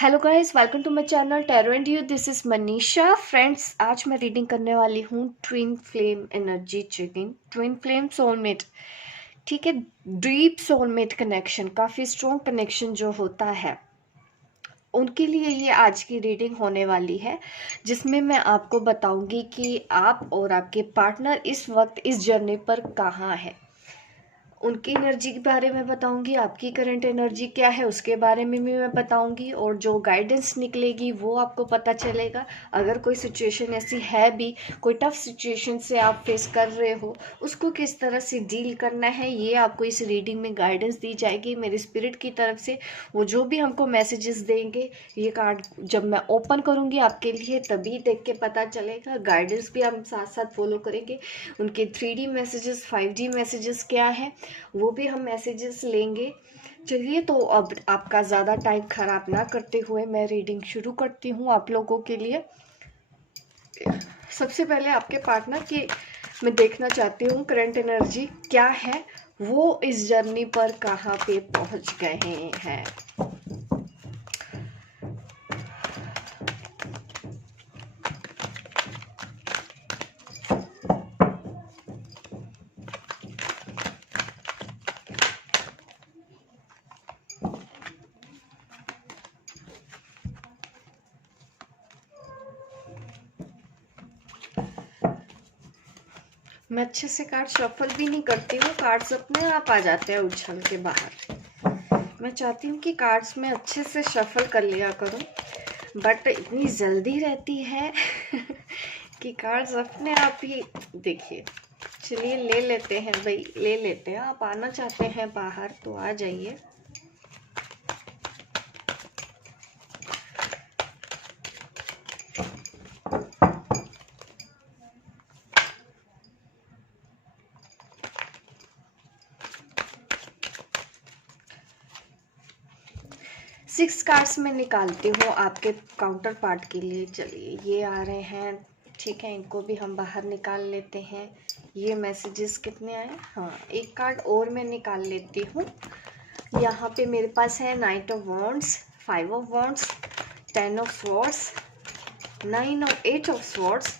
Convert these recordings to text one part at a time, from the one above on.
Hello guys, welcome to my channel tarot and you. This is Manisha. Friends, आज मैं reading करने वाली हूँ twin flame energy reading. Twin flame soulmate, ठीक है। डीप सोलमेट कनेक्शन, काफ़ी स्ट्रॉन्ग कनेक्शन जो होता है, उनके लिए ये आज की रीडिंग होने वाली है, जिसमें मैं आपको बताऊंगी कि आप और आपके पार्टनर इस वक्त इस जर्नी पर कहाँ है। उनकी एनर्जी के बारे में बताऊंगी, आपकी करंट एनर्जी क्या है उसके बारे में भी मैं बताऊंगी, और जो गाइडेंस निकलेगी वो आपको पता चलेगा। अगर कोई सिचुएशन ऐसी है भी, कोई टफ सिचुएशन से आप फेस कर रहे हो, उसको किस तरह से डील करना है, ये आपको इस रीडिंग में गाइडेंस दी जाएगी मेरे स्पिरिट की तरफ से। वो जो भी हमको मैसेजेस देंगे, ये कार्ड जब मैं ओपन करूंगी आपके लिए तभी देख के पता चलेगा। गाइडेंस भी हम साथ साथ फॉलो करेंगे। उनके 3D मैसेजेस, 5D मैसेजेस क्या है, वो भी हम मैसेजेस लेंगे। चलिए, तो अब आपका ज़्यादा टाइम खराब ना करते हुए मैं रीडिंग शुरू करती हूँ आप लोगों के लिए। सबसे पहले आपके पार्टनर की मैं देखना चाहती हूँ करंट एनर्जी क्या है, वो इस जर्नी पर कहाँ पे पहुँच गए हैं। मैं अच्छे से कार्ड शफल भी नहीं करती हूँ, कार्ड्स अपने आप आ जाते हैं उछल के बाहर। मैं चाहती हूँ कि कार्ड्स में अच्छे से शफल कर लिया करूँ, बट इतनी जल्दी रहती है कि कार्ड्स अपने आप ही, देखिए। चलिए, ले लेते हैं भाई, ले लेते हैं। आप आना चाहते हैं बाहर तो आ जाइए। सिक्स कार्ड्स में निकालती हूँ आपके काउंटर पार्ट के लिए। चलिए, ये आ रहे हैं, ठीक है, इनको भी हम बाहर निकाल लेते हैं। ये मैसेजेस कितने आए, हाँ, एक कार्ड और मैं निकाल लेती हूँ। यहाँ पे मेरे पास है night of wands, 5 of wands, 10 of swords, 9 of 8 of swords,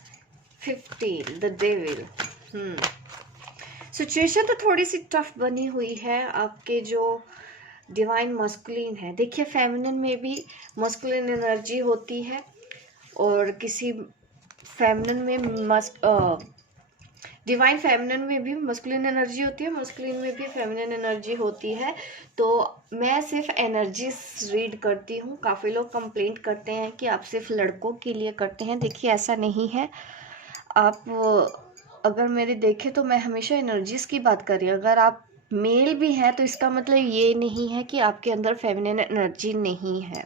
15 the devil. Situation तो थोड़ी सी टफ बनी हुई है। आपके जो डिवाइन मस्कुलिन है, देखिए, फेमिनिन में भी मस्कुलिन एनर्जी होती है, और किसी फेमिनिन में डिवाइन फेमिनिन में भी मस्कुलिन एनर्जी होती है, मस्कुलिन में भी फेमिनिन एनर्जी होती है। तो मैं सिर्फ एनर्जीज रीड करती हूँ। काफ़ी लोग कंप्लेंट करते हैं कि आप सिर्फ लड़कों के लिए करते हैं। देखिए, ऐसा नहीं है। आप अगर मेरे देखें तो मैं हमेशा एनर्जीज की बात कर रही हूँ। अगर आप मेल भी हैं तो इसका मतलब ये नहीं है कि आपके अंदर फेमिनिन एनर्जी नहीं है।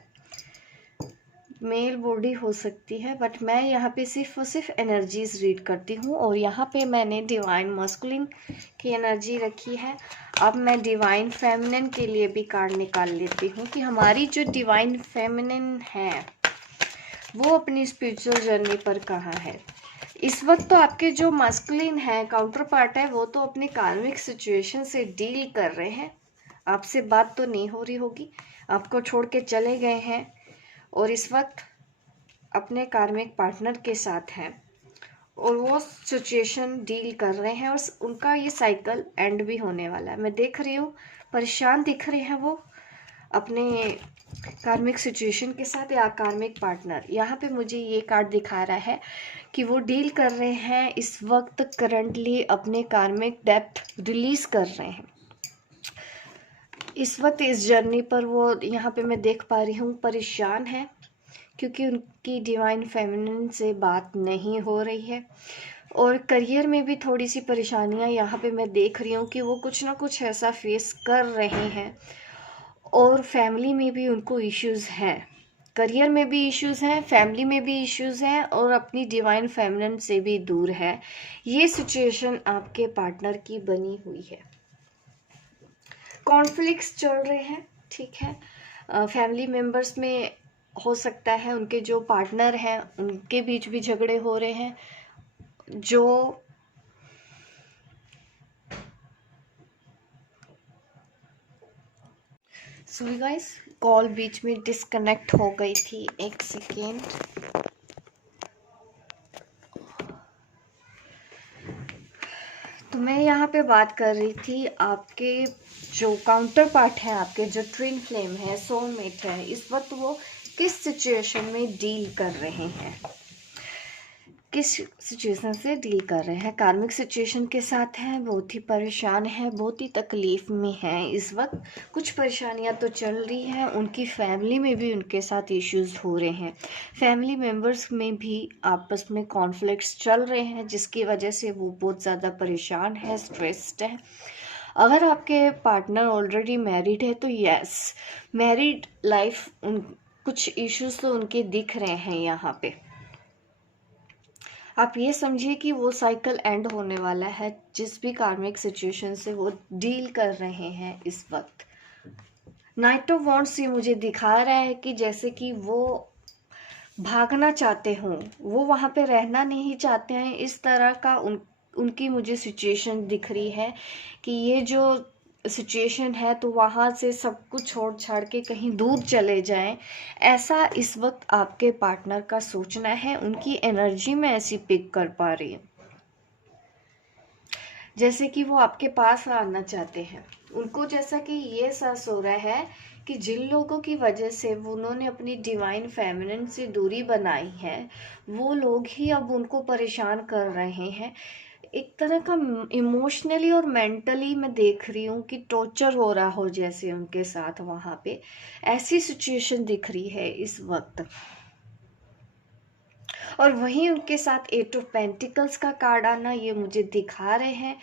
मेल बॉडी हो सकती है, बट मैं यहाँ पे सिर्फ और सिर्फ एनर्जीज रीड करती हूँ। और यहाँ पे मैंने डिवाइन मस्कुलिन की एनर्जी रखी है। अब मैं डिवाइन फेमिनिन के लिए भी कार्ड निकाल लेती हूँ कि हमारी जो डिवाइन फेमिनिन है वो अपनी स्पिरिचुअल जर्नी पर कहाँ है इस वक्त। तो आपके जो मस्कुलिन है, काउंटर पार्ट है, वो तो अपने कार्मिक सिचुएशन से डील कर रहे हैं। आपसे बात तो नहीं हो रही होगी, आपको छोड़ के चले गए हैं, और इस वक्त अपने कार्मिक पार्टनर के साथ हैं, और वो सिचुएशन डील कर रहे हैं, और उनका ये साइकिल एंड भी होने वाला है। मैं देख रही हूँ, परेशान दिख रहे हैं वो अपने कार्मिक सिचुएशन के साथ, या कार्मिक पार्टनर। यहाँ पे मुझे ये कार्ड दिखा रहा है कि वो डील कर रहे हैं इस वक्त करंटली अपने कार्मिक डेप्थ रिलीज कर रहे हैं इस वक्त इस जर्नी पर। वो यहाँ पे मैं देख पा रही हूँ परेशान है, क्योंकि उनकी डिवाइन फेमिनिन से बात नहीं हो रही है। और करियर में भी थोड़ी सी परेशानियाँ यहाँ पे मैं देख रही हूँ कि वो कुछ ना कुछ ऐसा फेस कर रहे हैं, और फैमिली में भी उनको इश्यूज हैं। करियर में भी इश्यूज हैं, फैमिली में भी इश्यूज हैं, और अपनी डिवाइन फेमिनिन से भी दूर है। ये सिचुएशन आपके पार्टनर की बनी हुई है। कॉन्फ्लिक्ट्स चल रहे हैं, ठीक है। फैमिली मेंबर्स में हो सकता है उनके जो पार्टनर हैं उनके बीच भी झगड़े हो रहे हैं। जो सॉरी गाइस, कॉल बीच में डिस्कनेक्ट हो गई थी, एक सेकेंड। तो मैं यहाँ पे बात कर रही थी, आपके जो काउंटर पार्ट है, आपके जो ट्विन फ्लेम है, सोलमेट है, इस वक्त वो किस सिचुएशन में डील कर रहे हैं, किस सिचुएशन से डील कर रहे हैं। कार्मिक सिचुएशन के साथ हैं, बहुत ही परेशान है, बहुत ही तकलीफ में हैं इस वक्त। कुछ परेशानियां तो चल रही हैं, उनकी फैमिली में भी उनके साथ इश्यूज हो रहे हैं, फैमिली मेंबर्स में भी आपस में कॉन्फ्लिक्ट्स चल रहे हैं, जिसकी वजह से वो बहुत ज़्यादा परेशान है, स्ट्रेस्ड है। अगर आपके पार्टनर ऑलरेडी मैरिड है तो यस, मैरिड लाइफ कुछ इश्यूज तो उनके दिख रहे हैं यहाँ पे। आप ये समझिए कि वो साइकिल एंड होने वाला है, जिस भी कार्मिक सिचुएशन से वो डील कर रहे हैं इस वक्त। नाइट ऑफ वॉन्ड्स ये मुझे दिखा रहा है कि जैसे कि वो भागना चाहते हों, वो वहाँ पे रहना नहीं चाहते हैं, इस तरह का उनकी मुझे सिचुएशन दिख रही है कि ये जो सिचुएशन है तो वहाँ से सब कुछ छोड़ छाड़ के कहीं दूर चले जाएं, ऐसा इस वक्त आपके पार्टनर का सोचना है। उनकी एनर्जी में ऐसी पिक कर पा रही है जैसे कि वो आपके पास आना चाहते हैं। उनको जैसा कि ये सहस हो रहा है कि जिन लोगों की वजह से उन्होंने अपनी डिवाइन फेमिनिन से दूरी बनाई है, वो लोग ही अब उनको परेशान कर रहे हैं। एक तरह का इमोशनली और मेंटली मैं देख रही हूँ कि टॉर्चर हो रहा हो जैसे उनके साथ वहाँ पे, ऐसी सिचुएशन दिख रही है इस वक्त। और वहीं उनके साथ 8 ऑफ पेंटिकल्स का कार्ड आना ये मुझे दिखा रहे हैं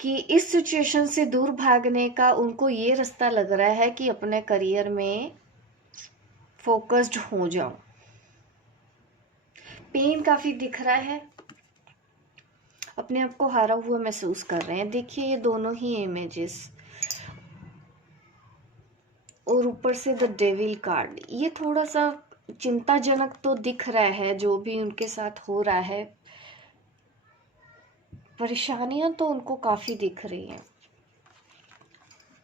कि इस सिचुएशन से दूर भागने का उनको ये रास्ता लग रहा है कि अपने करियर में फोकस्ड हो जाओ। पेन काफी दिख रहा है, अपने आप को हारा हुआ महसूस कर रहे हैं। देखिए ये दोनों ही इमेजेस, और ऊपर से द डेविल कार्ड, ये थोड़ा सा चिंताजनक तो दिख रहा है जो भी उनके साथ हो रहा है। परेशानियां तो उनको काफी दिख रही हैं।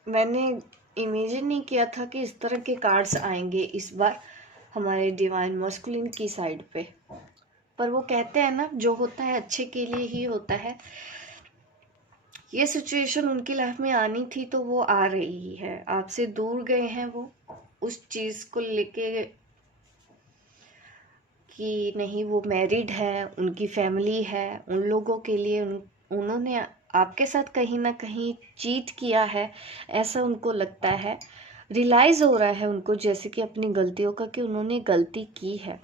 मैंने इमेजिन नहीं किया था कि इस तरह के कार्ड्स आएंगे इस बार हमारे डिवाइन मस्कुलिन की साइड पे, पर वो कहते हैं ना, जो होता है अच्छे के लिए ही होता है। ये सिचुएशन उनकी लाइफ में आनी थी तो वो आ रही है। आपसे दूर गए हैं वो उस चीज को लेके कि नहीं, वो मैरिड है, उनकी फैमिली है, उन लोगों के लिए उन्होंने आपके साथ कहीं ना कहीं चीट किया है, ऐसा उनको लगता है। रियलाइज हो रहा है उनको जैसे कि अपनी गलतियों का कि उन्होंने गलती की है।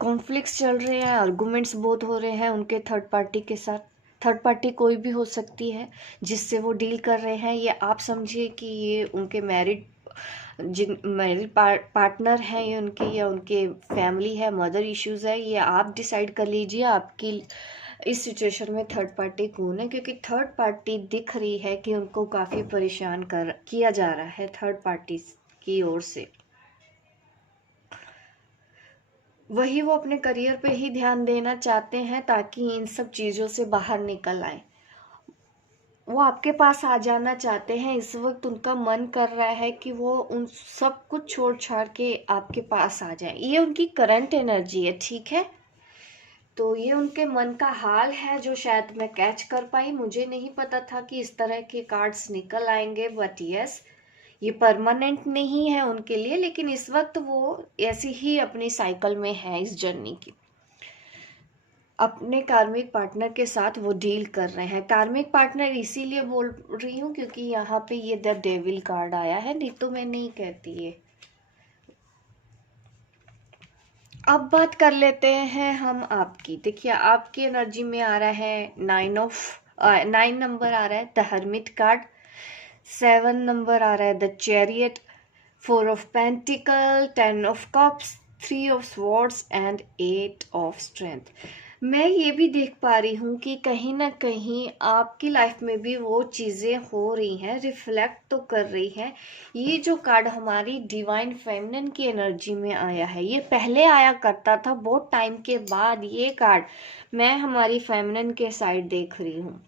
कॉन्फ्लिक्ट्स चल रहे हैं, आर्गुमेंट्स बहुत हो रहे हैं उनके थर्ड पार्टी के साथ। थर्ड पार्टी कोई भी हो सकती है जिससे वो डील कर रहे हैं। ये आप समझिए कि ये उनके जिन मैरिड पार्टनर हैं ये उनके, या उनके फैमिली है, मदर इश्यूज है, ये आप डिसाइड कर लीजिए आपकी इस सिचुएशन में थर्ड पार्टी कौन है। क्योंकि थर्ड पार्टी दिख रही है कि उनको काफ़ी परेशान किया जा रहा है थर्ड पार्टी की ओर से। वही वो अपने करियर पे ही ध्यान देना चाहते हैं ताकि इन सब चीज़ों से बाहर निकल आए। वो आपके पास आ जाना चाहते हैं, इस वक्त उनका मन कर रहा है कि वो उन सब कुछ छोड़ छाड़ के आपके पास आ जाए। ये उनकी करंट एनर्जी है, ठीक है। तो ये उनके मन का हाल है जो शायद मैं कैच कर पाई। मुझे नहीं पता था कि इस तरह के कार्ड्स निकल आएंगे, बट यस, ये परमानेंट नहीं है उनके लिए, लेकिन इस वक्त वो ऐसी ही अपनी साइकिल में है इस जर्नी की। अपने कार्मिक पार्टनर के साथ वो डील कर रहे हैं। कार्मिक पार्टनर इसीलिए बोल रही हूँ क्योंकि यहाँ पे ये द डेविल कार्ड आया है, नहीं तो मैं नहीं कहती ये। अब बात कर लेते हैं हम आपकी। देखिए आपकी एनर्जी में आ रहा है 9 नंबर आ रहा है द हर्मिट कार्ड, 7 नंबर आ रहा है the chariot, 4 of pentacle, 10 of cups, 3 of swords and 8 of strength. मैं ये भी देख पा रही हूँ कि कहीं ना कहीं आपकी लाइफ में भी वो चीज़ें हो रही हैं, रिफ्लेक्ट तो कर रही हैं। ये जो कार्ड हमारी डिवाइन फेमिनिन की एनर्जी में आया है, ये पहले आया करता था, बहुत टाइम के बाद ये कार्ड मैं हमारी फेमिनिन के साइड देख रही हूँ।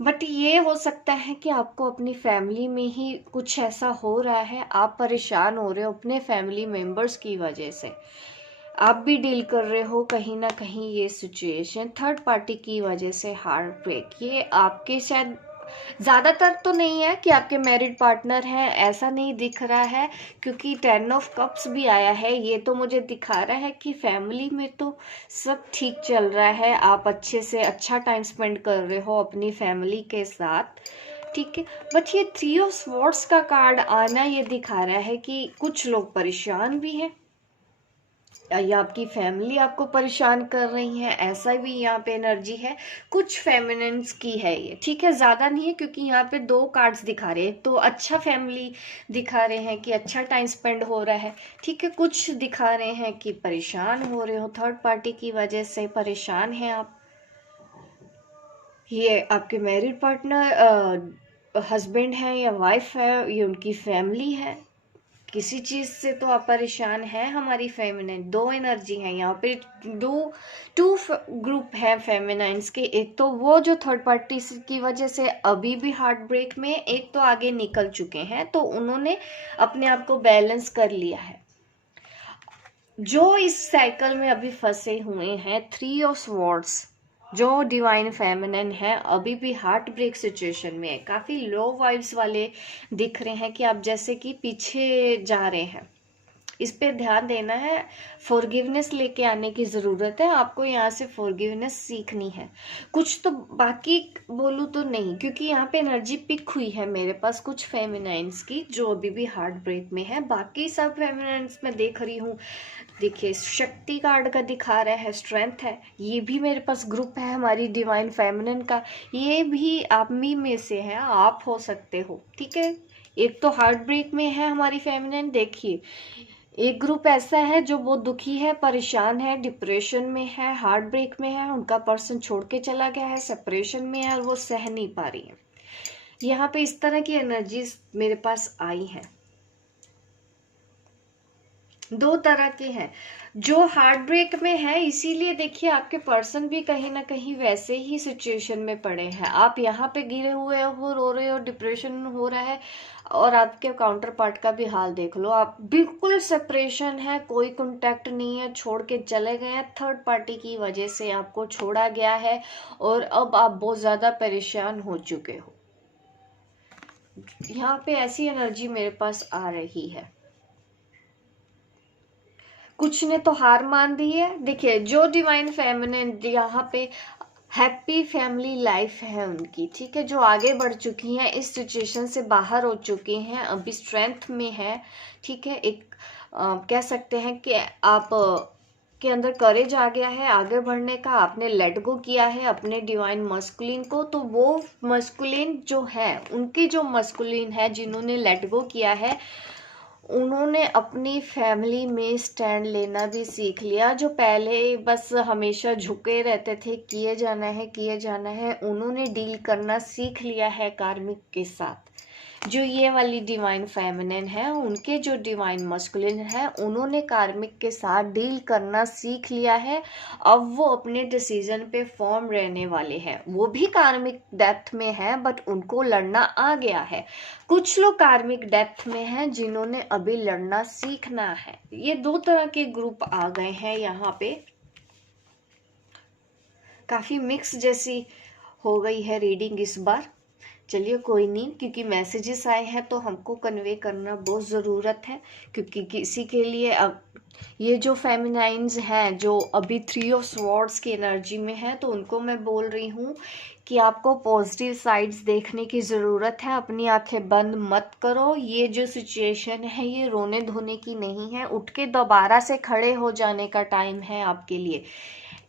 बट ये हो सकता है कि आपको अपनी फैमिली में ही कुछ ऐसा हो रहा है, आप परेशान हो रहे हो अपने फैमिली मेंबर्स की वजह से, आप भी डील कर रहे हो कहीं ना कहीं ये सिचुएशन थर्ड पार्टी की वजह से हार्ट ब्रेक। ये आपके शायद ज़्यादातर तो नहीं है कि आपके मैरिड पार्टनर हैं, ऐसा नहीं दिख रहा है, क्योंकि 10 ऑफ कप्स भी आया है। ये तो मुझे दिखा रहा है कि फैमिली में तो सब ठीक चल रहा है, आप अच्छे से अच्छा टाइम स्पेंड कर रहे हो अपनी फैमिली के साथ, ठीक है। बट ये 3 ऑफ स्वॉर्ड्स का कार्ड आना ये दिखा रहा है कि कुछ लोग परेशान भी हैं, या आपकी फैमिली आपको परेशान कर रही है, ऐसा भी यहाँ पे एनर्जी है। कुछ फेमिनिन्स की है ये, ठीक है, ज्यादा नहीं है, क्योंकि यहाँ पे 2 कार्ड्स दिखा रहे हैं, तो अच्छा फैमिली दिखा रहे हैं कि अच्छा टाइम स्पेंड हो रहा है, ठीक है। कुछ दिखा रहे हैं कि परेशान हो रहे हो, थर्ड पार्टी की वजह से परेशान हैं आप। ये आपके मैरिड पार्टनर हस्बैंड है या वाइफ है, ये उनकी फैमिली है, किसी चीज से तो आप परेशान हैं। हमारी फेमिनाइन 2 एनर्जी है यहाँ पे, दो टू ग्रुप है फेमिनाइंस के। एक तो वो जो थर्ड पार्टी की वजह से अभी भी हार्ट ब्रेक में, एक तो आगे निकल चुके हैं, तो उन्होंने अपने आप को बैलेंस कर लिया है। जो इस साइकिल में अभी फंसे हुए हैं 3 ऑफ स्वॉर्ड्स, जो डिवाइन फेमिनिन है, अभी भी हार्ट ब्रेक सिचुएशन में है, काफी लो वाइब्स वाले दिख रहे हैं कि आप जैसे कि पीछे जा रहे हैं। इस पे ध्यान देना है, फॉरगिवनेस लेके आने की ज़रूरत है आपको, यहाँ से फॉरगिवनेस सीखनी है। कुछ तो बाकी बोलूँ तो नहीं, क्योंकि यहाँ पे एनर्जी पिक हुई है मेरे पास कुछ फेमिनाइंस की जो अभी भी हार्ट ब्रेक में है। बाकी सब फेमिनाइंस में देख रही हूँ, देखिए शक्ति कार्ड का दिखा रहा है, स्ट्रेंथ है, ये भी मेरे पास ग्रुप है हमारी डिवाइन फेमिनिन का, ये भी आप में से है, आप हो सकते हो, ठीक है। एक तो हार्ट ब्रेक में है हमारी फेमिनिन, देखिए एक ग्रुप ऐसा है जो बहुत दुखी है, परेशान है, डिप्रेशन में है, हार्ट ब्रेक में है, उनका पर्सन छोड़ के चला गया है, सेपरेशन में है और वो सह नहीं पा रही है। यहाँ पे इस तरह की एनर्जीज मेरे पास आई है। 2 तरह के हैं, जो हार्ट ब्रेक में है, इसीलिए देखिए आपके पर्सन भी कहीं ना कहीं वैसे ही सिचुएशन में पड़े हैं। आप यहाँ पे गिरे हुए हो, रो रहे हो, डिप्रेशन हो रहा है, और आपके काउंटर पार्ट का भी हाल देख लो, आप बिल्कुल सेपरेशन है, कोई कांटेक्ट नहीं है, छोड़ के चले गए हैं, थर्ड पार्टी की वजह से आपको छोड़ा गया है, और अब आप बहुत ज्यादा परेशान हो चुके हो। यहाँ पे ऐसी एनर्जी मेरे पास आ रही है। कुछ ने तो हार मान दी है। देखिए जो डिवाइन फेमिनिन यहाँ पे हैप्पी फैमिली लाइफ है उनकी, ठीक है, जो आगे बढ़ चुकी हैं, इस सिचुएशन से बाहर हो चुकी हैं, अभी स्ट्रेंथ में है, ठीक है। एक कह सकते हैं कि आप के अंदर करेज आ गया है आगे बढ़ने का, आपने लेट गो किया है अपने डिवाइन मस्कुलिन को, तो वो मस्कुलिन जो है, उनकी जो मस्कुलिन है जिन्होंने लेट गो किया है, उन्होंने अपनी फैमिली में स्टैंड लेना भी सीख लिया। जो पहले बस हमेशा झुके रहते थे, किए जाना है किए जाना है, उन्होंने डील करना सीख लिया है कार्मिक के साथ। जो ये वाली डिवाइन फेमिनिन है, उनके जो डिवाइन मस्कुलिन है, उन्होंने कार्मिक के साथ डील करना सीख लिया है। अब वो अपने डिसीजन पे फॉर्म रहने वाले हैं। वो भी कार्मिक डेप्थ में है, बट उनको लड़ना आ गया है। कुछ लोग कार्मिक डेप्थ में हैं जिन्होंने अभी लड़ना सीखना है। ये 2 तरह के ग्रुप आ गए हैं यहाँ पे, काफी मिक्स जैसी हो गई है रीडिंग इस बार। चलिए कोई नहीं, क्योंकि मैसेजेस आए हैं तो हमको कन्वे करना बहुत ज़रूरत है, क्योंकि किसी के लिए अब ये जो फेमिनाइंस हैं जो अभी 3 ऑफ स्वॉर्ड्स की एनर्जी में है, तो उनको मैं बोल रही हूँ कि आपको पॉजिटिव साइड्स देखने की ज़रूरत है, अपनी आंखें बंद मत करो। ये जो सिचुएशन है ये रोने धोने की नहीं है, उठ के दोबारा से खड़े हो जाने का टाइम है आपके लिए।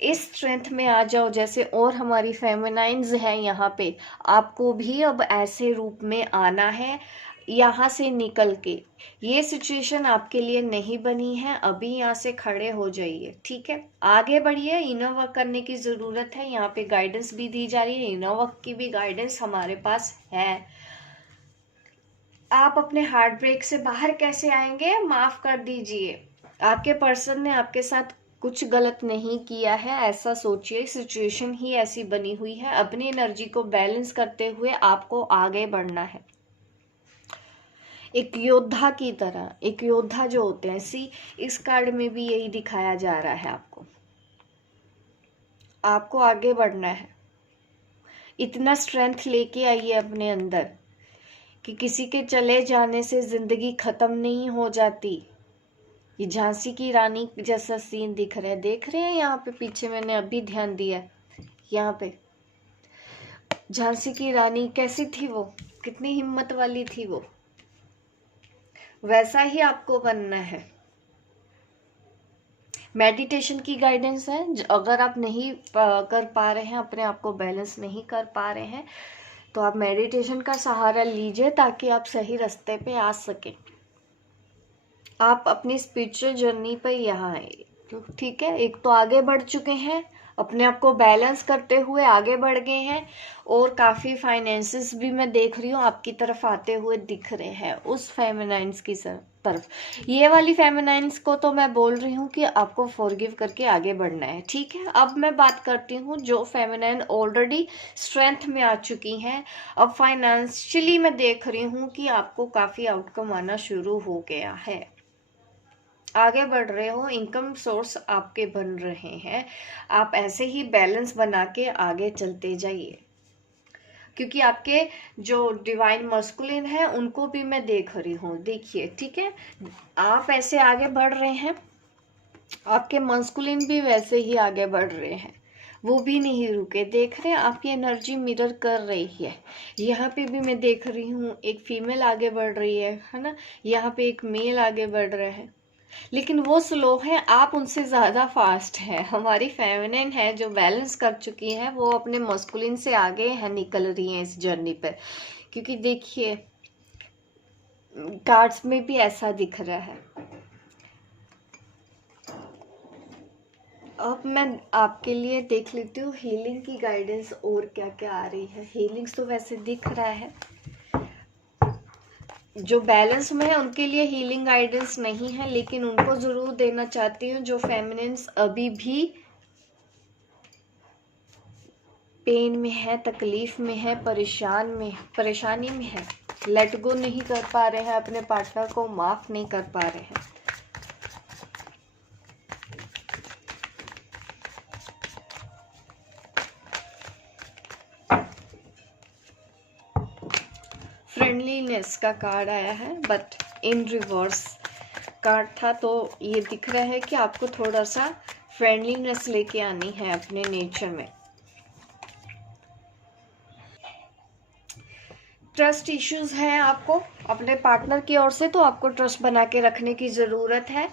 इस स्ट्रेंथ में आ जाओ जैसे और हमारी फेमिनाइंस हैं यहाँ पे, आपको भी अब ऐसे रूप में आना है, यहाँ से निकल के। ये सिचुएशन आपके लिए नहीं बनी है, अभी यहाँ से खड़े हो जाइए, ठीक है, आगे बढ़िए। इनर वर्क करने की ज़रूरत है, यहाँ पे गाइडेंस भी दी जा रही है, इनर वर्क की भी गाइडेंस हमारे पास है। आप अपने हार्ट ब्रेक से बाहर कैसे आएंगे, माफ कर दीजिए, आपके पर्सन ने आपके साथ कुछ गलत नहीं किया है, ऐसा सोचिए। सिचुएशन ही ऐसी बनी हुई है। अपनी एनर्जी को बैलेंस करते हुए आपको आगे बढ़ना है, एक योद्धा की तरह। एक योद्धा जो होते हैं, इस कार्ड में भी यही दिखाया जा रहा है। आपको आगे बढ़ना है। इतना स्ट्रेंथ लेके आइए अपने अंदर कि किसी के चले जाने से जिंदगी खत्म नहीं हो जाती। ये झांसी की रानी जैसा सीन दिख रहा है, देख रहे हैं यहाँ पे पीछे, मैंने अभी ध्यान दिया यहाँ पे। झांसी की रानी कैसी थी वो, कितनी हिम्मत वाली थी वो। वैसा ही आपको बनना है। मेडिटेशन की गाइडेंस है। अगर आप नहीं कर पा रहे हैं, अपने आप को बैलेंस नहीं कर पा रहे हैं, तो आप मेडिटेशन का सहारा लीजिए ताकि आप सही रास्ते पे आ सके। आप अपनी स्पिरिचुअल जर्नी पे यहाँ आए, ठीक है। एक तो आगे बढ़ चुके हैं, अपने आप को बैलेंस करते हुए आगे बढ़ गए हैं, और काफी फाइनेंसेस भी मैं देख रही हूँ आपकी तरफ आते हुए दिख रहे हैं, उस फेमिनाइन्स की तरफ। ये वाली फेमिनाइन्स को तो मैं बोल रही हूँ कि आपको फॉरगिव करके आगे बढ़ना है, ठीक है। अब मैं बात करती हूँ जो फेमिनाइन ऑलरेडी स्ट्रेंथ में आ चुकी हैं। अब फाइनेंशियली मैं देख रही हूँ कि आपको काफी आउटकम आना शुरू हो गया है, आगे बढ़ रहे हो, इनकम सोर्स आपके बन रहे हैं। आप ऐसे ही बैलेंस बना के आगे चलते जाइए, क्योंकि आपके जो डिवाइन मस्कुलिन है उनको भी मैं देख रही हूँ, देखिए, ठीक है। आप ऐसे आगे बढ़ रहे हैं, आपके मस्कुलिन भी वैसे ही आगे बढ़ रहे हैं, वो भी नहीं रुके। देख रहे हैं आपकी एनर्जी मिरर कर रही है। यहाँ पे भी मैं देख रही हूँ एक फीमेल आगे बढ़ रही है ना। यहाँ पे एक मेल आगे बढ़ रहा है, लेकिन वो स्लो है, आप उनसे ज्यादा फास्ट है। हमारी फेमिनिन है जो बैलेंस कर चुकी है, वो अपने मस्कुलिन से आगे है, निकल रही है इस जर्नी पे। क्योंकि देखिए कार्ड्स में भी ऐसा दिख रहा है। अब मैं आपके लिए देख लेती हूँ हीलिंग की गाइडेंस और क्या क्या आ रही है। हीलिंग्स तो वैसे दिख रहा है, जो बैलेंस में है उनके लिए हीलिंग गाइडेंस नहीं है, लेकिन उनको जरूर देना चाहती हूँ जो फेमिनिन्स अभी भी पेन में है, तकलीफ में है, परेशानी में है, लेट गो नहीं कर पा रहे हैं, अपने पार्टनर को माफ नहीं कर पा रहे हैं। फ्रेंडलीनेस का कार्ड आया है, बट इन रिवर्स कार्ड था, तो ये दिख रहा है कि आपको थोड़ा सा फ्रेंडलीनेस लेके आनी है अपने नेचर में। ट्रस्ट इश्यूज हैं आपको अपने पार्टनर की ओर से, तो आपको ट्रस्ट बना के रखने की ज़रूरत है,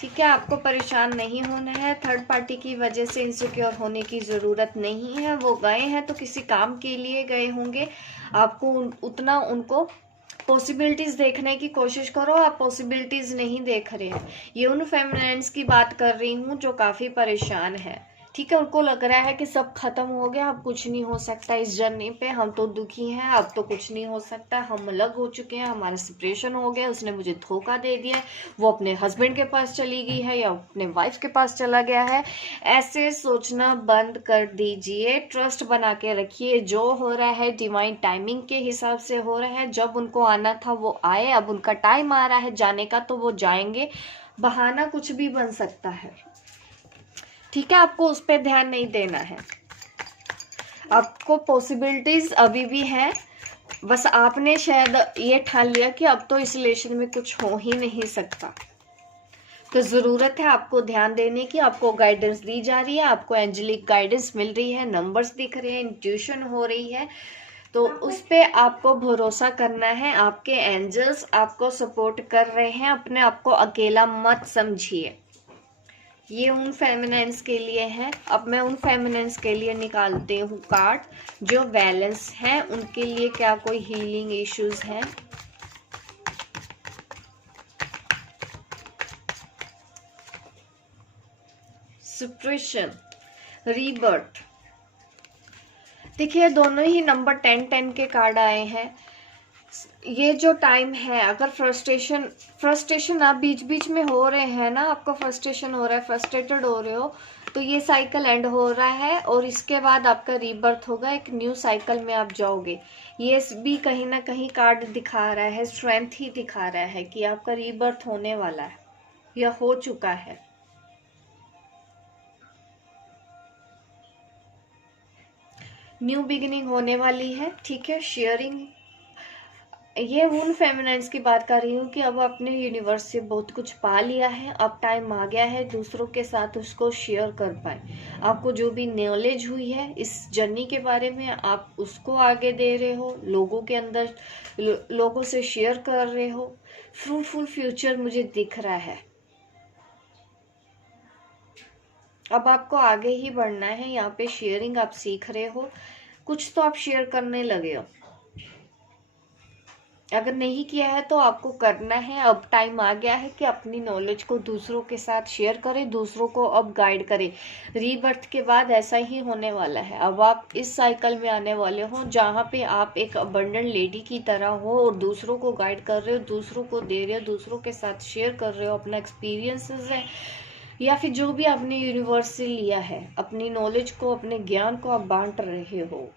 ठीक है। आपको परेशान नहीं होना है, थर्ड पार्टी की वजह से इनसिक्योर होने की ज़रूरत नहीं है। वो गए हैं तो किसी काम के लिए गए होंगे, आपको उतना उनको पॉसिबिलिटीज देखने की कोशिश करो, आप पॉसिबिलिटीज नहीं देख रहे हैं। ये उन फेमिनाइन्स की बात कर रही हूँ जो काफ़ी परेशान है, ठीक है। उनको लग रहा है कि सब खत्म हो गया, अब कुछ नहीं हो सकता इस जर्नी पे, हम तो दुखी हैं, अब तो कुछ नहीं हो सकता, हम अलग हो चुके हैं, हमारा सेपरेशन हो गया, उसने मुझे धोखा दे दिया, वो अपने हस्बैंड के पास चली गई है या अपने वाइफ के पास चला गया है। ऐसे सोचना बंद कर दीजिए, ट्रस्ट बना के रखिए। जो हो रहा है डिवाइन टाइमिंग के हिसाब से हो रहा है, जब उनको आना था वो आए, अब उनका टाइम आ रहा है जाने का तो वो जाएंगे। बहाना कुछ भी बन सकता है, ठीक है। आपको उस पर ध्यान नहीं देना है, आपको पॉसिबिलिटीज अभी भी हैं, बस आपने शायद ये ठान लिया कि अब तो इस रिलेशन में कुछ हो ही नहीं सकता। तो ज़रूरत है आपको ध्यान देने की, आपको गाइडेंस दी जा रही है, आपको एंजेलिक गाइडेंस मिल रही है, नंबर्स दिख रहे हैं, इंट्यूशन हो रही है, तो उस पे आपको भरोसा करना है। आपके एंजल्स आपको सपोर्ट कर रहे हैं, अपने आप को अकेला मत समझिए। ये उन फेमिनाइन्स के लिए है। अब मैं उन फेमिनाइन्स के लिए निकालती हूँ कार्ड जो बैलेंस है, उनके लिए क्या कोई हीलिंग इश्यूज हैं। सेपरेशन, रीबर्थ, देखिए दोनों ही नंबर 10-10 के कार्ड आए हैं। ये जो टाइम है, अगर फ्रस्ट्रेशन आप बीच बीच में हो रहे हैं ना, आपको फ्रस्ट्रेशन हो रहा है, फ्रस्ट्रेटेड हो रहे हो, तो ये साइकिल एंड हो रहा है और इसके बाद आपका रीबर्थ होगा, एक न्यू साइकिल में आप जाओगे। ये भी कहीं ना कहीं कार्ड दिखा रहा है, स्ट्रेंथ ही दिखा रहा है कि आपका रीबर्थ होने वाला है या हो चुका है। न्यू बिगिनिंग होने वाली है, ठीक है। शेयरिंग, ये उन फेमिनाइन्स की बात कर रही हूँ कि अब आपने यूनिवर्स से बहुत कुछ पा लिया है, अब टाइम आ गया है दूसरों के साथ उसको शेयर कर पाए। आपको जो भी नॉलेज हुई है इस जर्नी के बारे में, आप उसको आगे दे रहे हो, लोगों के अंदर लोगों से शेयर कर रहे हो। फ्रूटफुल फ्यूचर मुझे दिख रहा है। अब आपको आगे ही बढ़ना है, यहाँ पे शेयरिंग आप सीख रहे हो, कुछ तो आप शेयर करने लगे हो। अगर नहीं किया है तो आपको करना है। अब टाइम आ गया है कि अपनी नॉलेज को दूसरों के साथ शेयर करें, दूसरों को अब गाइड करें। रीबर्थ के बाद ऐसा ही होने वाला है। अब आप इस साइकिल में आने वाले हो जहाँ पे आप एक अबंडेंट लेडी की तरह हो और दूसरों को गाइड कर रहे हो, दूसरों को दे रहे हो, दूसरों के साथ शेयर कर रहे हो अपना एक्सपीरियंसेस है या फिर जो भी आपने यूनिवर्स से लिया है, अपनी नॉलेज को, अपने ज्ञान को आप बांट रहे हो।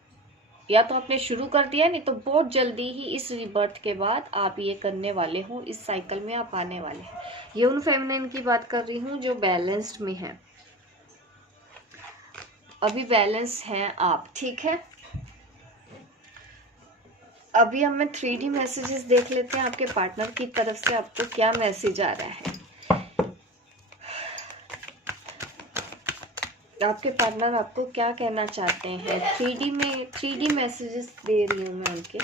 या तो आपने शुरू कर दिया, नहीं तो बहुत जल्दी ही इस रिबर्थ के बाद आप ये करने वाले हो, इस साइकिल में आप आने वाले हैं। ये उन फेमिनिन की बात कर रही हूँ जो बैलेंस्ड में है, अभी बैलेंस हैं आप, ठीक है। अभी हमें 3D मैसेजेस देख लेते हैं, आपके पार्टनर की तरफ से आपको क्या मैसेज आ रहा है। आपके पार्टनर आपको क्या कहना चाहते हैं। 3D मैसेजेस दे रही हूँ मैं उनके।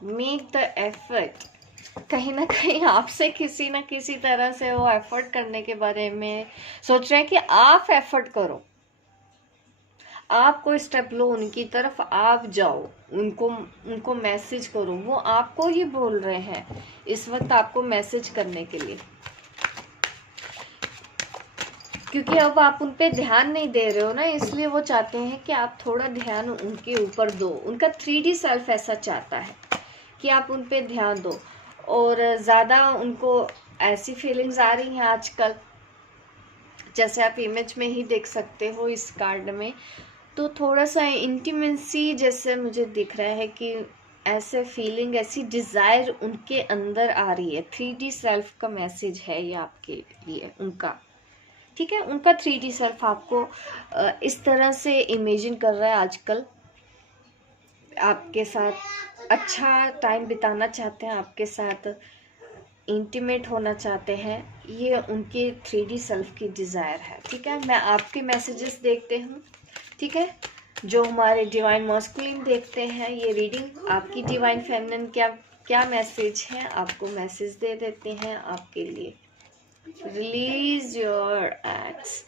मेक द एफर्ट, कहीं ना कहीं आपसे किसी ना किसी तरह से वो एफर्ट करने के बारे में सोच रहे हैं कि आप एफर्ट करो, आप कोई स्टेप लो, उनकी तरफ आप जाओ, उनको मैसेज करो। वो आपको ही बोल रहे हैं इस वक्त आपको मैसेज करने के लिए, क्योंकि अब आप उन पे ध्यान नहीं दे रहे हो ना, इसलिए वो चाहते हैं कि आप थोड़ा ध्यान उनके ऊपर दो। उनका 3D सेल्फ ऐसा चाहता है कि आप उन पे ध्यान दो। और ज़्यादा उनको ऐसी फीलिंग्स आ रही हैं आजकल, जैसे आप इमेज में ही देख सकते हो इस कार्ड में, तो थोड़ा सा इंटीमेसी जैसे मुझे दिख रहा है कि ऐसे फीलिंग, ऐसी डिज़ायर उनके अंदर आ रही है। 3D सेल्फ का मैसेज है ये आपके लिए उनका, ठीक है। उनका 3D सेल्फ आपको इस तरह से इमेजिन कर रहा है आजकल, आपके साथ अच्छा टाइम बिताना चाहते हैं, आपके साथ इंटीमेट होना चाहते हैं। ये उनके 3D सेल्फ की डिज़ायर है, ठीक है। मैं आपके मैसेजेस देखते हूँ, ठीक है। जो हमारे डिवाइन मस्कुलिन देखते हैं ये रीडिंग, आपकी डिवाइन फेमिनिन क्या मैसेज है, आपको मैसेज दे देते हैं आपके लिए। Release your ex,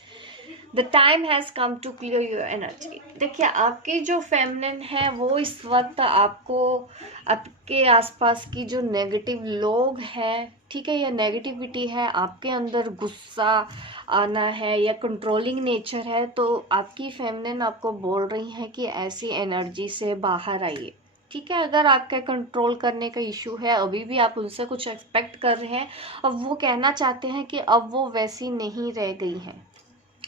the time has come to clear your energy. देखिए आपके जो फेमिनिन है वो इस वक्त आपको, आपके आसपास की जो नेगेटिव लोग हैं, ठीक है, या नेगेटिविटी है, आपके अंदर गुस्सा आना है या कंट्रोलिंग नेचर है, तो आपकी फेमिनिन आपको बोल रही है कि ऐसी एनर्जी से बाहर आइए, ठीक है। अगर आपका कंट्रोल करने का इशू है, अभी भी आप उनसे कुछ एक्सपेक्ट कर रहे हैं, अब वो कहना चाहते हैं कि अब वो वैसी नहीं रह गई हैं,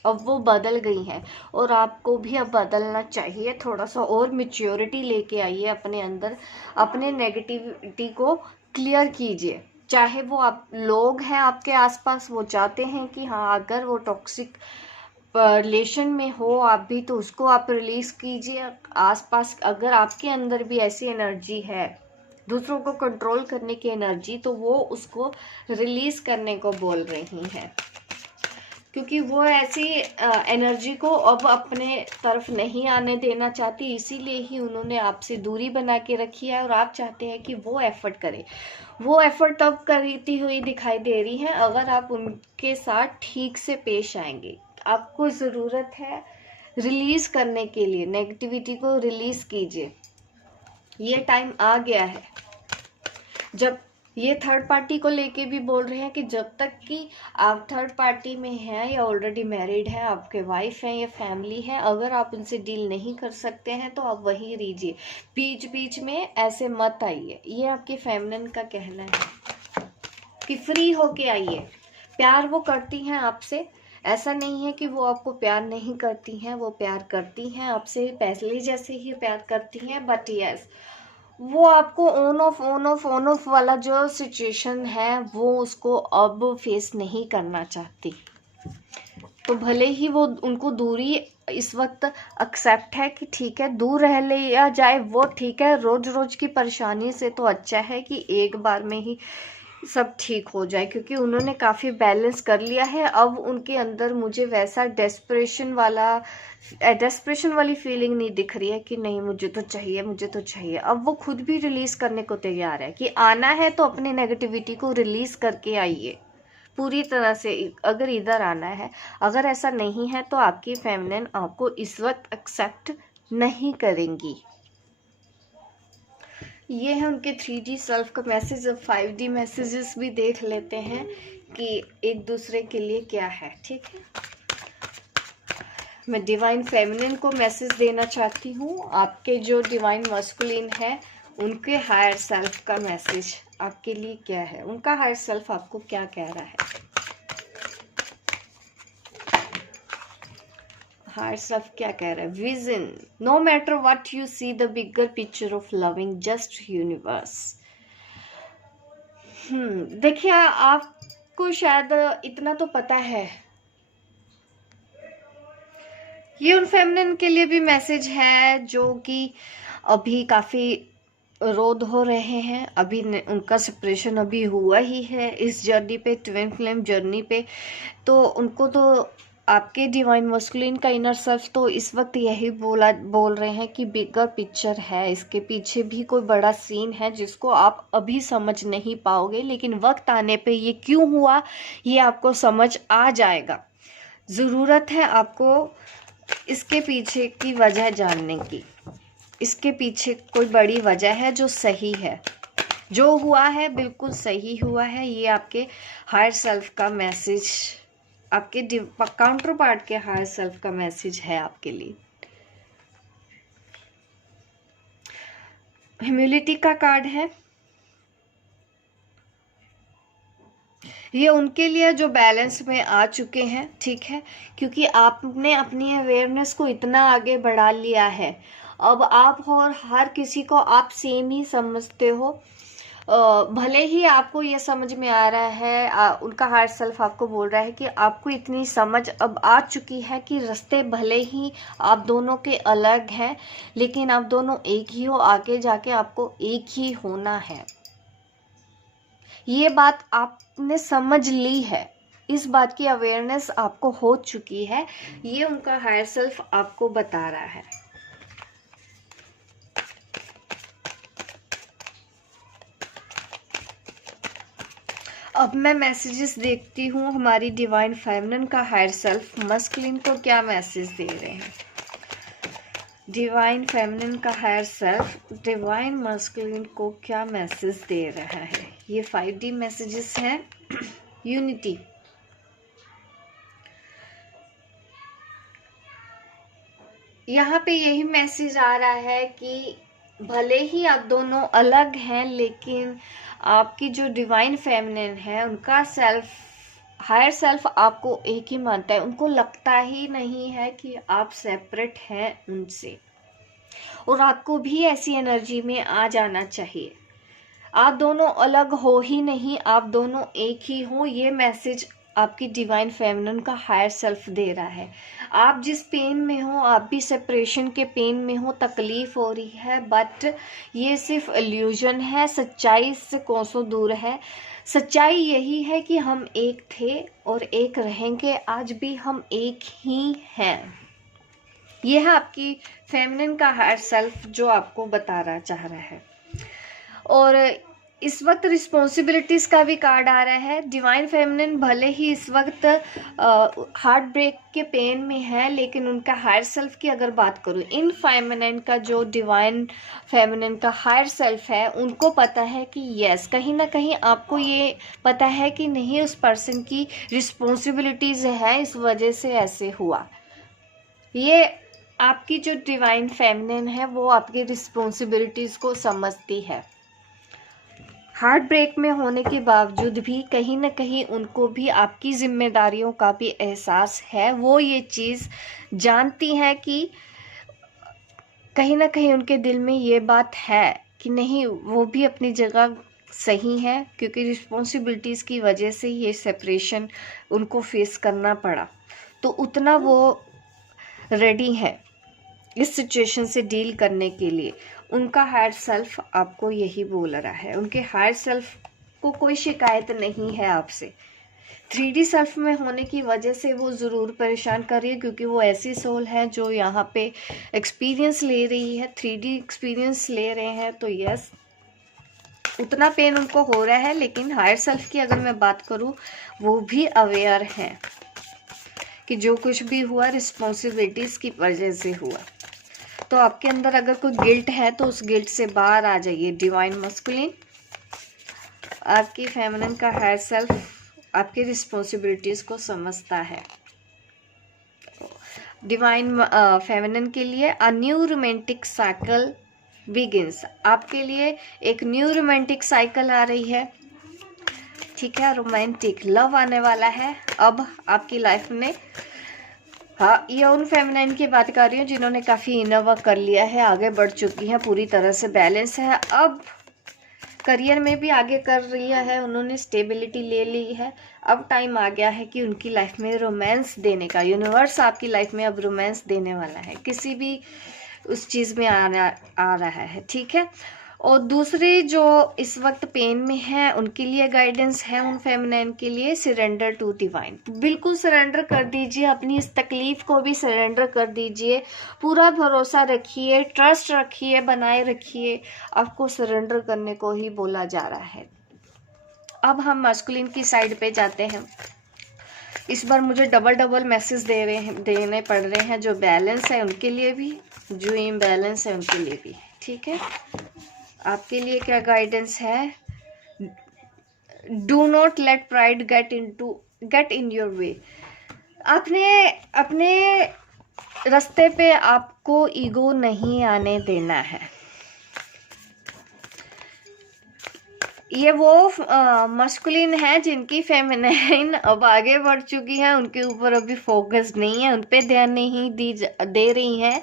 अब वो बदल गई हैं और आपको भी अब बदलना चाहिए। थोड़ा सा और मैच्योरिटी लेके आइए अपने अंदर, अपने नेगेटिविटी को क्लियर कीजिए। चाहे वो आप लोग हैं आपके आसपास, वो चाहते हैं कि हाँ अगर वो टॉक्सिक रिलेशन में हो आप भी, तो उसको आप रिलीज कीजिए। आसपास अगर आपके अंदर भी ऐसी एनर्जी है, दूसरों को कंट्रोल करने की एनर्जी, तो वो उसको रिलीज करने को बोल रही हैं, क्योंकि वो ऐसी एनर्जी को अब अपने तरफ नहीं आने देना चाहती, इसीलिए ही उन्होंने आपसे दूरी बना के रखी है और आप चाहते हैं कि वो एफर्ट करे। वो एफर्ट तब करती हुई दिखाई दे रही है अगर आप उनके साथ ठीक से पेश आएंगे। आपको ज़रूरत है रिलीज़ करने के लिए, नेगेटिविटी को रिलीज़ कीजिए। ये टाइम आ गया है जब ये थर्ड पार्टी को लेके भी बोल रहे हैं कि जब तक कि आप थर्ड पार्टी में हैं या ऑलरेडी मैरिड हैं, आपके वाइफ हैं या फैमिली है, अगर आप उनसे डील नहीं कर सकते हैं तो आप वहीं रहिए, बीच बीच में ऐसे मत आइए। ये आपके फेमिनिन का कहना है कि फ्री होके आइए। प्यार वो करती हैं आपसे, ऐसा नहीं है कि वो आपको प्यार नहीं करती हैं, वो प्यार करती हैं आपसे, पहले जैसे ही प्यार करती हैं, बट यस वो आपको ऑन ऑफ वाला जो सिचुएशन है वो उसको अब फेस नहीं करना चाहती। तो भले ही वो उनको दूरी इस वक्त एक्सेप्ट है कि ठीक है दूर रह लिया जाए, वो ठीक है, रोज रोज की परेशानी से तो अच्छा है कि एक बार में ही सब ठीक हो जाए, क्योंकि उन्होंने काफ़ी बैलेंस कर लिया है। अब उनके अंदर मुझे वैसा डेस्परेशन वाली फीलिंग नहीं दिख रही है कि नहीं मुझे तो चाहिए, मुझे तो चाहिए। अब वो खुद भी रिलीज करने को तैयार है कि आना है तो अपनी नेगेटिविटी को रिलीज करके आइए पूरी तरह से, अगर इधर आना है। अगर ऐसा नहीं है तो आपकी फेमिनिन आपको इस वक्त एक्सेप्ट नहीं करेंगी। ये है उनके 3D सेल्फ का मैसेज। अब 5D मैसेजेस भी देख लेते हैं कि एक दूसरे के लिए क्या है। ठीक है, मैं डिवाइन फेमिनिन को मैसेज देना चाहती हूँ। आपके जो डिवाइन मस्कुलिन है उनके हायर सेल्फ का मैसेज आपके लिए क्या है, उनका हायर सेल्फ आपको क्या कह रहा है। हायर सेल्फ क्या कह रहा है? Vision, no matter what you see the bigger picture of loving just universe. देखिए आपको शायद इतना तो पता है, ये उन फेमिनिन के लिए भी मैसेज है जो कि अभी काफी रोध हो रहे हैं। अभी उनका सेपरेशन अभी हुआ ही है इस जर्नी पे, ट्विन फ्लेम जर्नी पे। तो उनको तो आपके डिवाइन मस्कुलिन का इनर सेल्फ तो इस वक्त यही बोल रहे हैं कि बिगर पिक्चर है, इसके पीछे भी कोई बड़ा सीन है जिसको आप अभी समझ नहीं पाओगे, लेकिन वक्त आने पे ये क्यों हुआ ये आपको समझ आ जाएगा। ज़रूरत है आपको इसके पीछे की वजह जानने की। इसके पीछे कोई बड़ी वजह है जो सही है, जो हुआ है बिल्कुल सही हुआ है। ये आपके हायर सेल्फ का मैसेज, आपके काउंटर पार्ट के हायर सेल्फ का मैसेज है आपके लिए। ह्यूमिलिटी का कार्ड है, ये उनके लिए जो बैलेंस में आ चुके हैं। ठीक है, क्योंकि आपने अपनी अवेयरनेस को इतना आगे बढ़ा लिया है, अब आप और हर किसी को आप सेम ही समझते हो। भले ही आपको ये समझ में आ रहा है, उनका हायर सेल्फ आपको बोल रहा है कि आपको इतनी समझ अब आ चुकी है कि रास्ते भले ही आप दोनों के अलग हैं, लेकिन आप दोनों एक ही हो, आगे जाके आपको एक ही होना है। ये बात आपने समझ ली है, इस बात की अवेयरनेस आपको हो चुकी है, ये उनका हायर सेल्फ आपको बता रहा है। अब मैं मैसेजेस देखती हूँ हमारी डिवाइन फेमिनिन का हायर सेल्फ मस्कुलिन को क्या मैसेज दे रहे हैं। डिवाइन फेमिनिन का हायर सेल्फ डिवाइन मस्कुलिन को क्या मैसेज दे रहा है। ये 5D मैसेजेस हैं। यूनिटी, यहाँ पे यही मैसेज आ रहा है कि भले ही आप दोनों अलग हैं, लेकिन आपकी जो डिवाइन फेमिनिन है उनका सेल्फ, हायर सेल्फ आपको एक ही मानता है। उनको लगता ही नहीं है कि आप सेपरेट हैं उनसे, और आपको भी ऐसी एनर्जी में आ जाना चाहिए। आप दोनों अलग हो ही नहीं, आप दोनों एक ही हो, ये मैसेज आपकी डिवाइन फेमिनिन का हायर सेल्फ दे रहा है। आप जिस पेन में हो, आप भी सेपरेशन के पेन में हो, तकलीफ हो रही है, बट ये सिर्फ इल्यूजन है, सच्चाई से कोसों दूर है। सच्चाई यही है कि हम एक थे और एक रहेंगे, आज भी हम एक ही हैं। यह है आपकी फेमिनिन का हायर सेल्फ जो आपको बताना चाह रहा है। और इस वक्त रिस्पॉन्सिबिलिटीज़ का भी कार्ड आ रहा है। डिवाइन फेमिनिन भले ही इस वक्त हार्ट ब्रेक के पेन में है, लेकिन उनका हायर सेल्फ की अगर बात करूँ, इन फेमिनिन का जो डिवाइन फेमिनिन का हायर सेल्फ है, उनको पता है कि यस, कहीं ना कहीं आपको ये पता है कि नहीं, उस पर्सन की रिस्पॉन्सिबिलिटीज़ है, इस वजह से ऐसे हुआ। ये आपकी जो डिवाइन फेमिनिन है वो आपकी रिस्पॉन्सिबिलिटीज़ को समझती है। हार्ट ब्रेक में होने के बावजूद भी कहीं ना कहीं उनको भी आपकी जिम्मेदारियों का भी एहसास है। वो ये चीज़ जानती हैं कि कहीं ना कहीं उनके दिल में ये बात है कि नहीं, वो भी अपनी जगह सही है, क्योंकि रिस्पॉन्सिबिलिटीज़ की वजह से ये सेपरेशन उनको फेस करना पड़ा। तो उतना वो रेडी है इस सिचुएशन से डील करने के लिए। उनका हायर सेल्फ आपको यही बोल रहा है। उनके हायर सेल्फ को कोई शिकायत नहीं है आपसे। 3D सेल्फ में होने की वजह से वो ज़रूर परेशान कर रही है, क्योंकि वो ऐसी सोल है जो यहाँ पे एक्सपीरियंस ले रही है, 3D एक्सपीरियंस ले रहे हैं। तो यस, उतना पेन उनको हो रहा है, लेकिन हायर सेल्फ की अगर मैं बात करूँ, वो भी अवेयर हैं कि जो कुछ भी हुआ रिस्पॉन्सिबिलिटीज़ की वजह से हुआ। तो आपके अंदर अगर कोई गिल्ट है तो उस गिल्ट से बाहर आ जाइए। डिवाइन मस्कुलिन, आपकी फेमिनिन का हायर सेल्फ आपकी रिस्पॉन्सिबिलिटीज़ को समझता है। डिवाइन फेमिनिन के लिए a new romantic cycle begins, आपके लिए एक न्यू रोमांटिक साइकिल आ रही है। ठीक है, रोमांटिक लव आने वाला है अब आपकी लाइफ में। हाँ, ये उन फेमिनाइन की बात कर रही हूँ जिन्होंने काफ़ी इनर वर्क कर लिया है, आगे बढ़ चुकी हैं, पूरी तरह से बैलेंस है, अब करियर में भी आगे कर रही है, उन्होंने स्टेबिलिटी ले ली है। अब टाइम आ गया है कि उनकी लाइफ में रोमांस देने का। यूनिवर्स आपकी लाइफ में अब रोमांस देने वाला है, किसी भी उस चीज़ में आ रहा है। ठीक है, और दूसरी जो इस वक्त पेन में है, उनके लिए गाइडेंस है, उन फेमिनाइन के लिए सरेंडर टू डिवाइन। बिल्कुल सरेंडर कर दीजिए, अपनी इस तकलीफ को भी सरेंडर कर दीजिए, पूरा भरोसा रखिए, ट्रस्ट रखिए, बनाए रखिए। आपको सरेंडर करने को ही बोला जा रहा है। अब हम मस्कुलिन की साइड पे जाते हैं। इस बार मुझे डबल मैसेज देने पड़ रहे हैं। जो बैलेंस है उनके लिए भी, जो इम्बैलेंस है उनके लिए भी। ठीक है, आपके लिए क्या गाइडेंस है? Do not let pride get in your way. अपने रास्ते पे आपको ईगो नहीं आने देना है। ये वो मस्कुलिन है जिनकी फेमिनाइन अब आगे बढ़ चुकी है, उनके ऊपर अभी फोकस नहीं है, उन पे ध्यान नहीं दे रही हैं।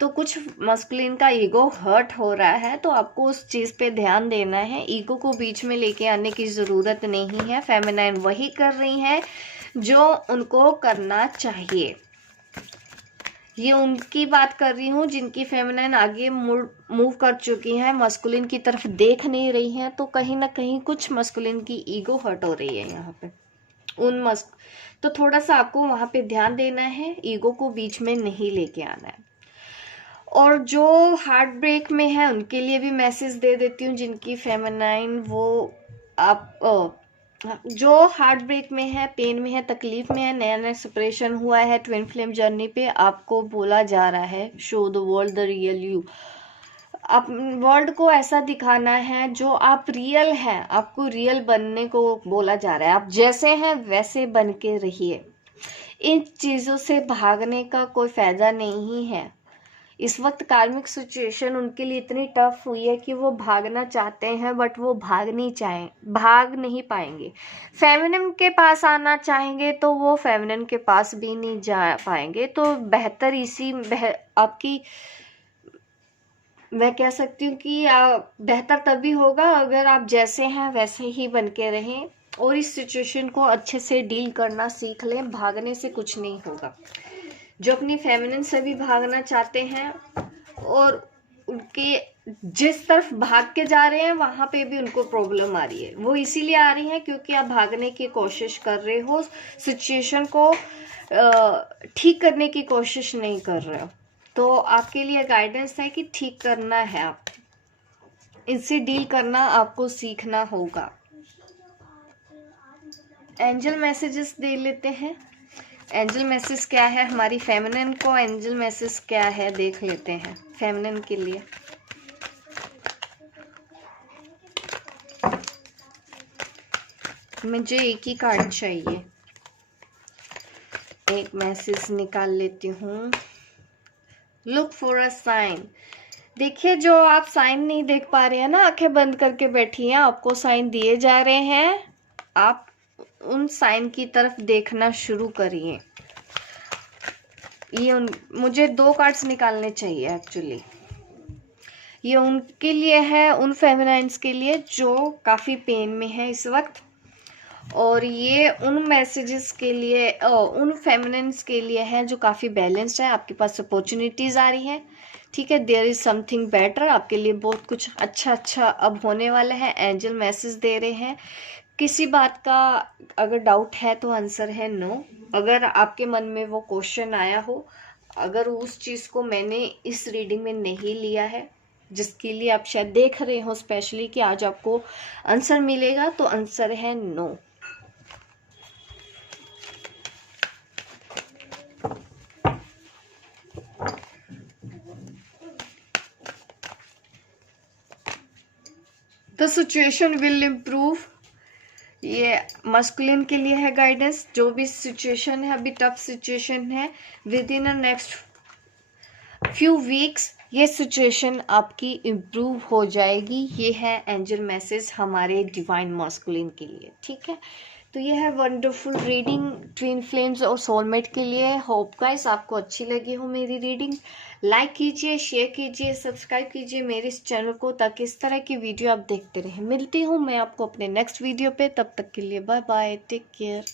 तो कुछ मस्कुलिन का ईगो हर्ट हो रहा है, तो आपको उस चीज़ पे ध्यान देना है। ईगो को बीच में लेके आने की ज़रूरत नहीं है। फेमिनाइन वही कर रही है जो उनको करना चाहिए। ये उनकी बात कर रही हूँ जिनकी फेमिनाइन आगे मूव कर चुकी हैं, मस्कुलिन की तरफ देख नहीं रही हैं। तो कहीं ना कहीं कुछ मस्कुलिन की ईगो हर्ट हो रही है यहाँ पे तो थोड़ा सा आपको वहाँ पे ध्यान देना है, ईगो को बीच में नहीं लेके आना है। और जो हार्ट ब्रेक में है उनके लिए भी मैसेज दे देती हूँ, जिनकी फेमिनाइन वो आप जो हार्ट ब्रेक में है, पेन में है, तकलीफ में है, नया सेपरेशन हुआ है, ट्विन फ्लेम जर्नी पे आपको बोला जा रहा है, show the world the real you. आप वर्ल्ड को ऐसा दिखाना है जो आप रियल हैं, आपको रियल बनने को बोला जा रहा है। आप जैसे हैं वैसे बन के रहिए। इन चीज़ों से भागने का कोई फायदा नहीं है। इस वक्त कार्मिक सिचुएशन उनके लिए इतनी टफ हुई है कि वो भागना चाहते हैं, बट वो भाग नहीं पाएंगे। फेमिनिन के पास आना चाहेंगे तो वो फेमिनिन के पास भी नहीं जा पाएंगे। तो बेहतर आपकी, मैं कह सकती हूँ कि बेहतर तभी होगा अगर आप जैसे हैं वैसे ही बन के रहें और इस सिचुएशन को अच्छे से डील करना सीख लें। भागने से कुछ नहीं होगा। जो अपनी फेमिनिन से भी भागना चाहते हैं और उनके जिस तरफ भाग के जा रहे हैं वहां पे भी उनको प्रॉब्लम आ रही है, वो इसीलिए आ रही है क्योंकि आप भागने की कोशिश कर रहे हो, सिचुएशन को ठीक करने की कोशिश नहीं कर रहे हो। तो आपके लिए गाइडेंस है कि ठीक करना है आप। इनसे डील करना आपको सीखना होगा। एंजल मैसेजेस दे लेते हैं। एंजल मैसेज क्या है हमारी फेमिनिन को, एंजल मैसेज क्या है देख लेते हैं फेमिनिन के लिए। मुझे एक ही कार्ड चाहिए, एक मैसेज निकाल लेती हूँ। Look for a sign. देखिए, जो आप साइन नहीं देख पा रहे हैं ना, आंखें बंद करके बैठी हैं, आपको साइन दिए जा रहे हैं। आप उन साइन की तरफ देखना शुरू करिए। मुझे 2 कार्ड्स निकालने चाहिए एक्चुअली। ये उनके लिए है, उन फेमिनाइन्स के लिए जो काफ़ी पेन में है इस वक्त, और ये उन मैसेजेस के लिए, उन फेमिनिन्स के लिए है जो काफ़ी बैलेंस्ड है। आपके पास अपॉर्चुनिटीज़ आ रही हैं, ठीक है। देयर इज़ समथिंग बेटर, आपके लिए बहुत कुछ अच्छा अब होने वाला है। एंजल मैसेज दे रहे हैं। किसी बात का अगर डाउट है तो आंसर है नो। अगर आपके मन में वो क्वेश्चन आया हो, अगर उस चीज़ को मैंने इस रीडिंग में नहीं लिया है, जिसके लिए आप शायद देख रहे हो स्पेशली कि आज आपको आंसर मिलेगा, तो आंसर है no. The situation will improve. ये मस्कुलिन के लिए है गाइडेंस। जो भी सिचुएशन है, अभी टफ सिचुएशन है, within a next few weeks ये सिचुएशन आपकी इम्प्रूव हो जाएगी। ये है एंजल मैसेज हमारे डिवाइन मस्कुलिन के लिए, ठीक है। तो ये है वंडरफुल रीडिंग ट्विन फ्लेम्स और सोलमेट के लिए। होप गाइस आपको अच्छी लगी हो मेरी रीडिंग। लाइक कीजिए, शेयर कीजिए, सब्सक्राइब कीजिए मेरे इस चैनल को, ताकि इस तरह की वीडियो आप देखते रहें। मिलती हूँ मैं आपको अपने नेक्स्ट वीडियो पे, तब तक के लिए बाय बाय, टेक केयर।